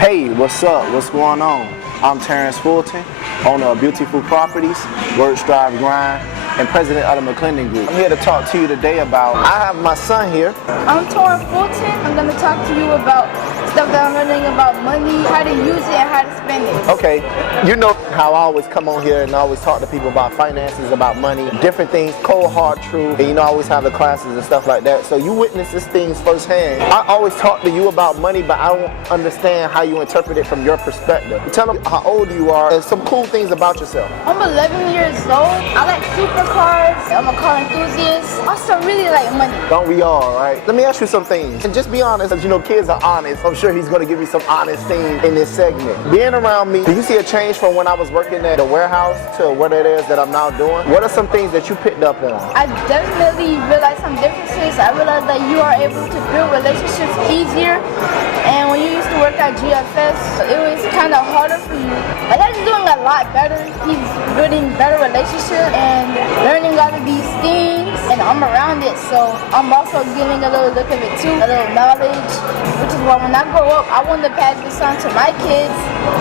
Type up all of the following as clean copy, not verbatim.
Hey, what's up? What's going on? I'm Terrence Fulton, owner of Beautiful Properties, Work, Strive, Grind, and president of the McClendon Group. I'm here to talk to you today about, I have my son here. I'm Terrence Fulton. I'm going to talk to you about stuff that I'm learning about money, how to use it, and how to spend it. Okay, you know how I always come on here and I always talk to people about finances, about money, different things, cold, hard, true, and I always have the classes and stuff like that. So you witness these things firsthand. I always talk to you about money, but I don't understand how you interpret it from your perspective. Tell them how old you are and some cool things about yourself. I'm 11 years old. I like supercars. I'm a car enthusiast. I also really like money. Don't we all, right? Let me ask you some things. And just be honest, because you know kids are honest. I'm sure he's going to give you some honest things in this segment. Being around me, do you see a change from when I was working at the warehouse to what it is that I'm now doing? What are some things that you picked up on? I definitely realized some differences. I realized that you are able to build relationships easier. And when you used to work at GFS, it was kind of harder for you. My dad's doing a lot better. He's building better relationships and learning all of these things. And I'm around it, so I'm also getting a little look of it too, a little knowledge. Which is why when I grow up, I want to pass this on to my kids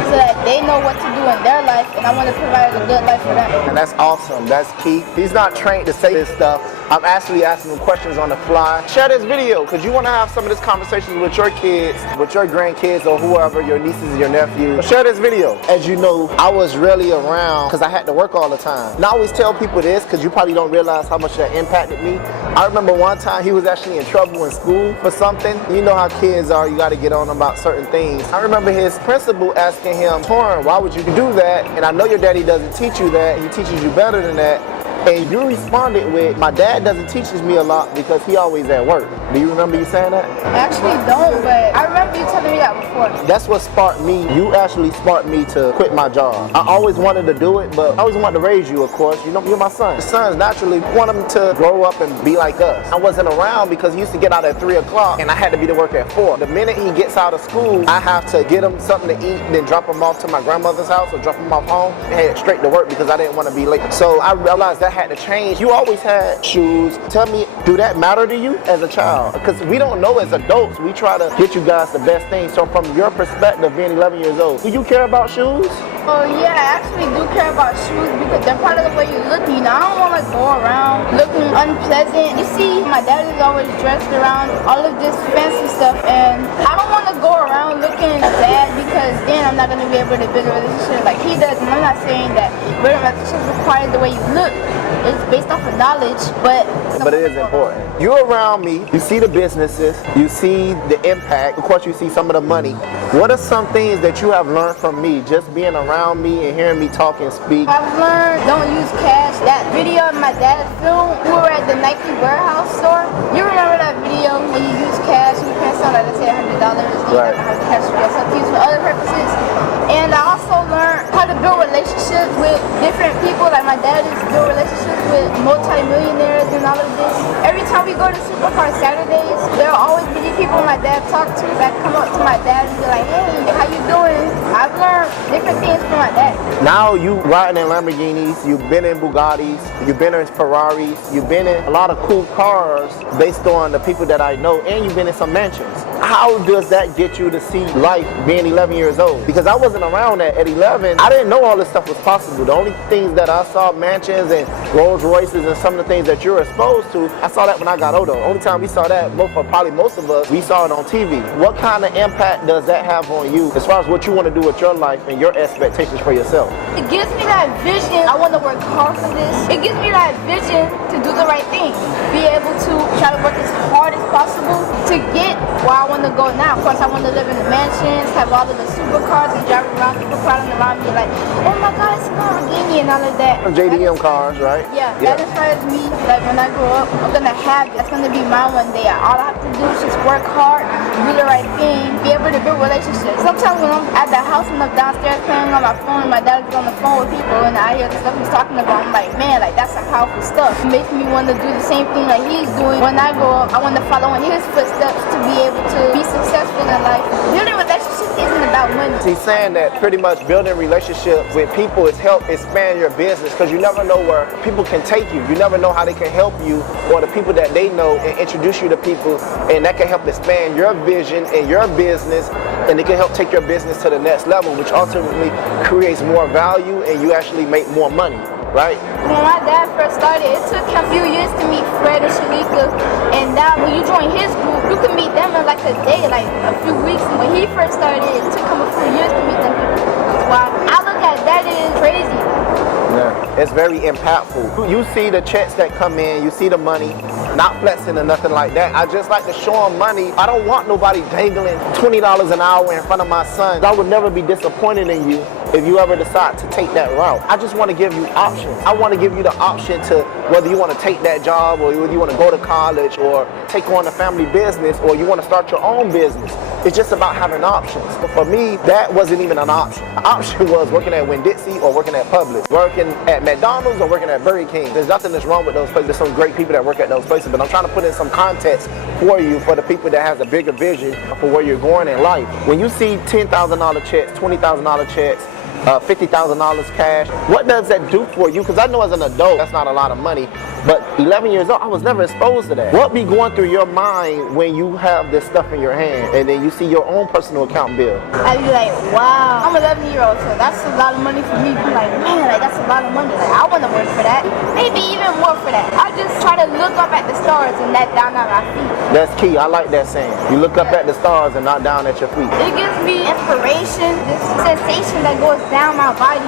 so that they know what to do in their life, and I want to provide a good life for them. And that's awesome. That's key. He's not trained to say this stuff. I'm actually asking him questions on the fly. Share this video because you want to have some of this conversations with your kids, with your grandkids, or whoever, your nieces, your nephews. Share this video. As you know, I was really around because I had to work all the time. And I always tell people this because you probably don't realize how much that impacted me. I remember one time he was actually in trouble in school for something. You know how kids are, you got to get on them about certain things. I remember his principal asking him, Torrin, why would you do that? And I know your daddy doesn't teach you that. He teaches you better than that. And you responded with, my dad doesn't teach me a lot because he always at work. Do you remember you saying that? I actually don't, but I remember you telling me that before. That's what sparked me. You actually sparked me to quit my job. I always wanted to do it, but I always wanted to raise you, of course. You know, you're my son. The sons naturally want them to grow up and be like us. I wasn't around because he used to get out at 3 o'clock and I had to be to work at 4. The minute he gets out of school, I have to get him something to eat, then drop him off to my grandmother's house or drop him off home and head straight to work because I didn't want to be late. So I realized that had to change. You always had shoes. Tell me, do that matter to you as a child? Because we don't know as adults. We try to get you guys the best thing. So from your perspective, being 11 years old, do you care about shoes? Oh yeah, I actually do care about shoes because they're part of the way you look. You know, I don't want to go around looking unpleasant. You see, my dad is always dressed around all of this fancy stuff, and I don't want to go around looking bad because then I'm not going to be able to build a relationship like he does. And I'm not saying that building relationships requires the way you look. It's based off of knowledge, but it is important. You're around me, you see the businesses, you see the impact, of course you see some of the money. What are some things that you have learned from me, just being around me and hearing me talk and speak? I've learned don't use cash. That video my dad filmed, we were at the Nike warehouse store. You remember that video when you use cash, you pay something like, let's say $100, and right. You never have cash for yourself to use for other purposes. And I also learned how to build relationships with different people, like my dad is build relationships with multi-millionaires and all of this. Every time we go to Supercar Saturdays, there will always be people my dad talked to that come up to my dad and be like, hey, how you doing? I've learned different things from my dad. Now you riding in Lamborghinis, you've been in Bugattis, you've been in Ferraris, you've been in a lot of cool cars based on the people that I know, and you've been in some mansions. How does that get you to see life being 11 years old? Because I wasn't around that at 11. I didn't know all this stuff was possible. The only things that I saw, mansions and Rolls Royces and some of the things that you're exposed to, I saw that when I got older. The only time we saw that, probably most of us, we saw it on TV. What kind of impact does that have on you as far as what you want to do with your life and your expectations for yourself? It gives me that vision. I want to work hard for this. It gives me that vision to do the right thing. Be able to try to work as hard as possible to get where I want to go now. Of course, I want to live in the mansions, have all of the supercars and drive around, people crowding around me like, oh my God, it's a Lamborghini and all of that. JDM cars, right? Yeah, that inspires me. Like when I grow up, I'm going to have it. That's going to be mine one day. All I have to do is just work hard, do the right thing, be able to build relationships. Sometimes when I'm at the house and I'm downstairs playing on my phone and my dad is on the phone with people and I hear the stuff he's talking about, I'm like, man, like that's some powerful stuff. It makes me want to do the same thing like he's doing. When I grow up, I want to follow in his footsteps to be able to be successful in life. Building relationships isn't about money. He's saying that pretty much building relationships with people is help expand your business, because you never know where people can take you. You never know how they can help you, or the people that they know, and introduce you to people, and that can help expand your vision and your business, and it can help take your business to the next level, which ultimately creates more value and you actually make more money, right? When my dad first started, it took him a few years to meet Fred and Shalika, and now when you join his group, you can meet them in like a day, like a few weeks. And when he first started, it took him a few years to meet them people. That's why I look at that as crazy. Yeah, it's very impactful. You see the checks that come in, you see the money, not flexing or nothing like that. I just like to show them money. I don't want nobody dangling $20 an hour in front of my son. I would never be disappointed in you if you ever decide to take that route. I just want to give you options. I want to give you the option to whether you want to take that job, or whether you want to go to college, or take on a family business, or you want to start your own business. It's just about having options. But for me, that wasn't even an option. The option was working at Winn-Dixie or working at Publix, working at McDonald's or working at Burger King. There's nothing that's wrong with those places. There's some great people that work at those places, but I'm trying to put in some context for you, for the people that has a bigger vision for where you're going in life. When you see $10,000 checks, $20,000 checks, $50,000 cash, what does that do for you? Because I know as an adult, that's not a lot of money, but 11 years old, I was never exposed to that. What be going through your mind when you have this stuff in your hand and then you see your own personal account bill? I'd be like, wow, I'm 11-year-old, so that's a lot of money for me. I'm like, man, like that's a lot of money. Like I want to work for that, maybe even more for that. I just try to look up at the stars and not down at my feet. That's key. I like that saying. You look up at the stars and not down at your feet. It gives me inspiration, this sensation that goes down my body,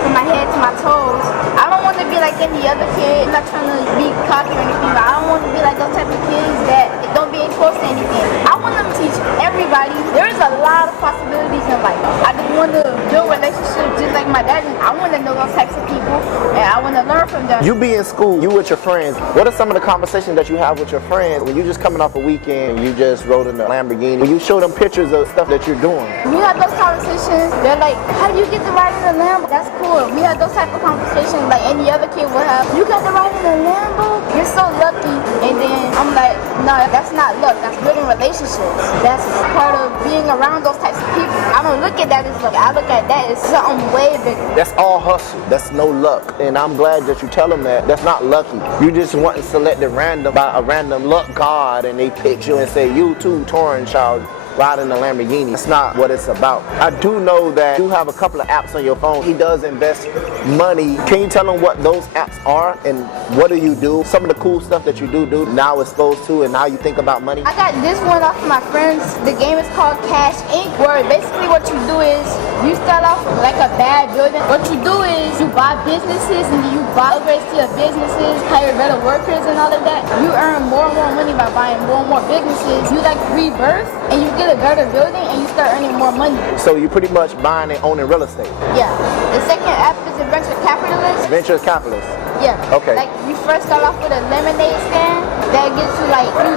from my head to my toes. I don't want to be like any other kid. I'm not trying to be cocky or anything, but I don't want to be like those type of kids that don't be exposed to anything. I want to teach everybody. There is a lot of possibilities in life. I just want to build relationships just like my daddy. I want to know those types of people, and I want to learn from them. You be in school, you with your friends. What are some of the conversations that you have with your friends when you just coming off a weekend and you just rode in a Lamborghini? When you show them pictures of stuff that you're doing. We had those conversations. They're like, how do you get to ride in a Lambo? That's cool. We had those type of conversations like any other kid would have. You got to ride in a Lambo? You're so lucky. And then I'm like, no, that's not luck. That's building relationships. That's part of being around those types of people. I don't look at that as luck. I look at that as something way bigger. That's all hustle. That's no luck. And I'm glad that you tell them that. That's not lucky. You just want to select it random by a random luck god, and they pick you and say, you too, Torrin, child, riding a Lamborghini. That's not what it's about. I do know that you have a couple of apps on your phone. He does invest money. Can you tell them what those apps are and what do you do? Some of the cool stuff that you do now exposed to, and how you think about money? I got this one off of my friends. The game is called Cash Inc., where basically what you do is you start off like a bad building. What you do is you buy businesses and you buy upgrades to your businesses, hire better workers and all of that. You earn more and more money by buying more and more businesses. You like rebirth and you get a better building and you start earning more money. So you pretty much buying and owning real estate? Yeah. The second app is a venture capitalist. Venture capitalist? Yeah. Okay. Like you first start off with a lemonade stand that gets you like $2.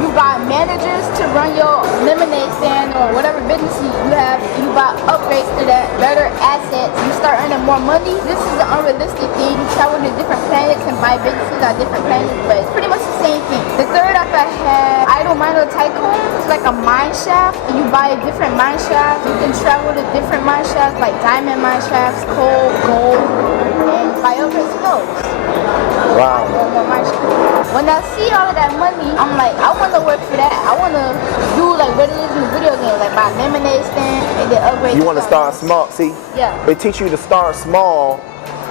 You buy managers to run your lemonade stand or whatever business you have. You buy upgrades to that, better assets. You start earning more money. This is an unrealistic thing. You travel to different planets and buy businesses on different planets, but it's pretty much the same thing. The third app I had, Idle Miner Tycoon. It's like a mine shaft. And you buy different mine shafts. You can travel to different mine shafts like diamond mine shafts, coal, gold, and buy upgrades to those. Wow. When I see all of that money, I'm like, I want to work for that. I want to do like what it is in the video game, like buy a lemonade stand and then upgrade. You want to start small, see? Yeah. They teach you to start small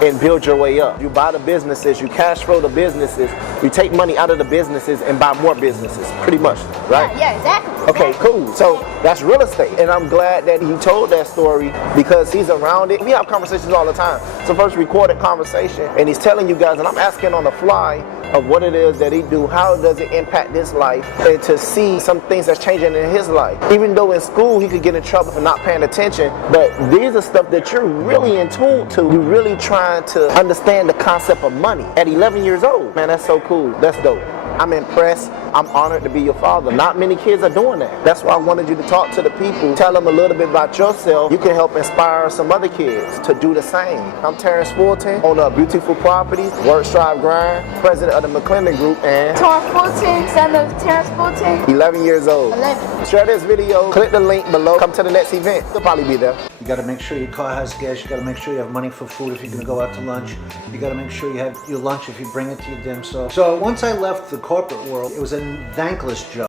and build your way up. You buy the businesses, you cash flow the businesses, you take money out of the businesses and buy more businesses, pretty much, right? Yeah, exactly. Okay, cool. So that's real estate. And I'm glad that he told that story because he's around it. We have conversations all the time. It's the first recorded conversation and he's telling you guys, and I'm asking on the fly of what it is that he do, how does it impact his life, and to see some things that's changing in his life. Even though in school he could get in trouble for not paying attention, but these are stuff that you're really in tune to. You're really trying to understand the concept of money at 11 years old. Man, that's so cool. That's dope. I'm impressed. I'm honored to be your father. Not many kids are doing that. That's why I wanted you to talk to the people, tell them a little bit about yourself. You can help inspire some other kids to do the same. I'm Terrence Fulton, owner of Beautiful Properties, Work, Strive, Grind, president of the McClendon Group, and Torn Fulton, son of Terrence Fulton. 11 years old. 11. Share this video, click the link below, come to the next event. You'll probably be there. You got to make sure your car has gas. You got to make sure you have money for food if you're going to go out to lunch. You got to make sure you have your lunch if you bring it to your dim sum. So once I left the corporate world, it was a thankless job.